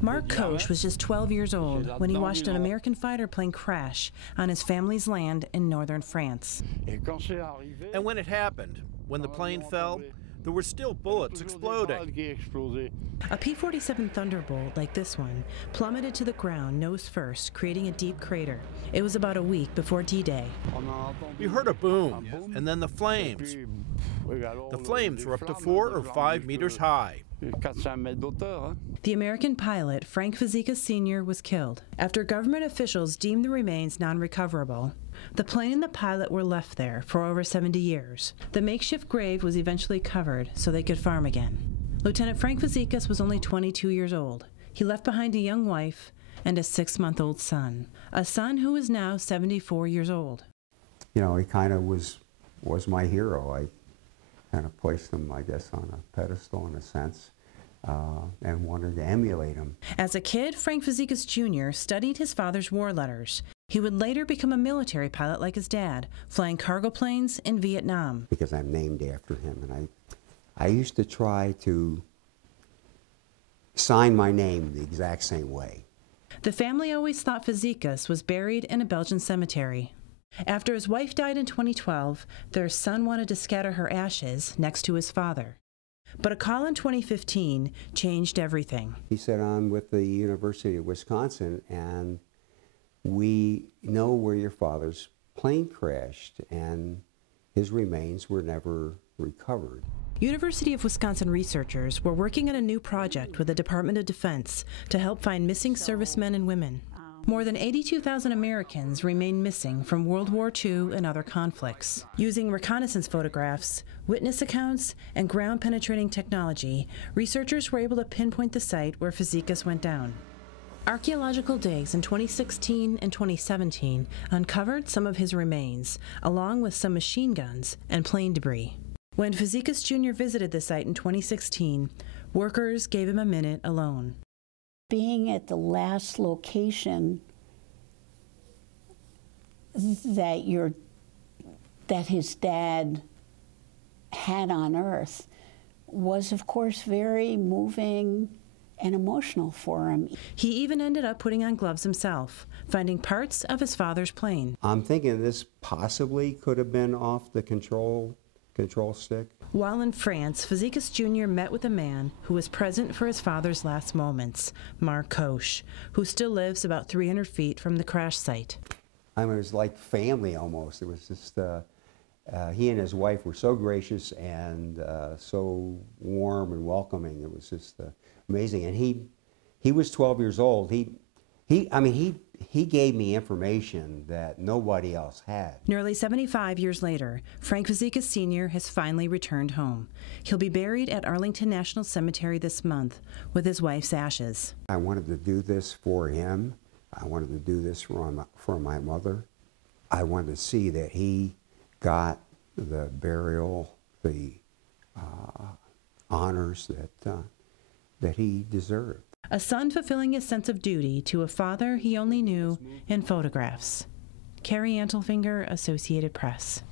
Mark Koch was just 12 years old when he watched an American fighter plane crash on his family's land in northern France. And when it happened, when the plane fell, there were still bullets exploding. A P-47 Thunderbolt, like this one, plummeted to the ground nose first, creating a deep crater. It was about a week before D-Day. You heard a boom, and then the flames. The flames were up to 4 or 5 meters high. The American pilot, Frank Fazekas Sr., was killed. After government officials deemed the remains non-recoverable, the plane and the pilot were left there for over 70 years. The makeshift grave was eventually covered so they could farm again. Lieutenant Frank Fazekas was only 22 years old. He left behind a young wife and a 6-month-old son, a son who is now 74 years old. You know, he kind of was my hero. I kind of placed him, I guess, on a pedestal in a sense, and wanted to emulate him. As a kid, Frank Fazekas Jr. studied his father's war letters. He would later become a military pilot like his dad, flying cargo planes in Vietnam. Because I'm named after him, and I used to try to sign my name the exact same way. The family always thought Fazekas was buried in a Belgian cemetery. After his wife died in 2012, their son wanted to scatter her ashes next to his father. But a call in 2015 changed everything. He said, I'm with the University of Wisconsin, and we know where your father's plane crashed, and his remains were never recovered. University of Wisconsin researchers were working on a new project with the Department of Defense to help find missing servicemen and women. More than 82,000 Americans remain missing from World War II and other conflicts. Using reconnaissance photographs, witness accounts, and ground-penetrating technology, researchers were able to pinpoint the site where Fazekas went down. Archaeological digs in 2016 and 2017 uncovered some of his remains, along with some machine guns and plane debris. When Fazekas Jr. visited the site in 2016, workers gave him a minute alone. Being at the last location that his dad had on Earth was, of course, very moving and emotional for him. He even ended up putting on gloves himself, finding parts of his father's plane. I'm thinking this possibly could have been off the control stick. While in France, Fazekas Jr. met with a man who was present for his father's last moments, Mark Koch, who still lives about 300 feet from the crash site. I mean, it was like family almost. It was just, he and his wife were so gracious and so warm and welcoming. It was just amazing. And he was 12 years old. He gave me information that nobody else had. Nearly 75 years later, Frank Fazekas Sr. has finally returned home. He'll be buried at Arlington National Cemetery this month with his wife's ashes. I wanted to do this for him. I wanted to do this for my mother. I wanted to see that he got the burial, the honors that he deserved. A son fulfilling his sense of duty to a father he only knew in photographs. Carrie Antelfinger, Associated Press.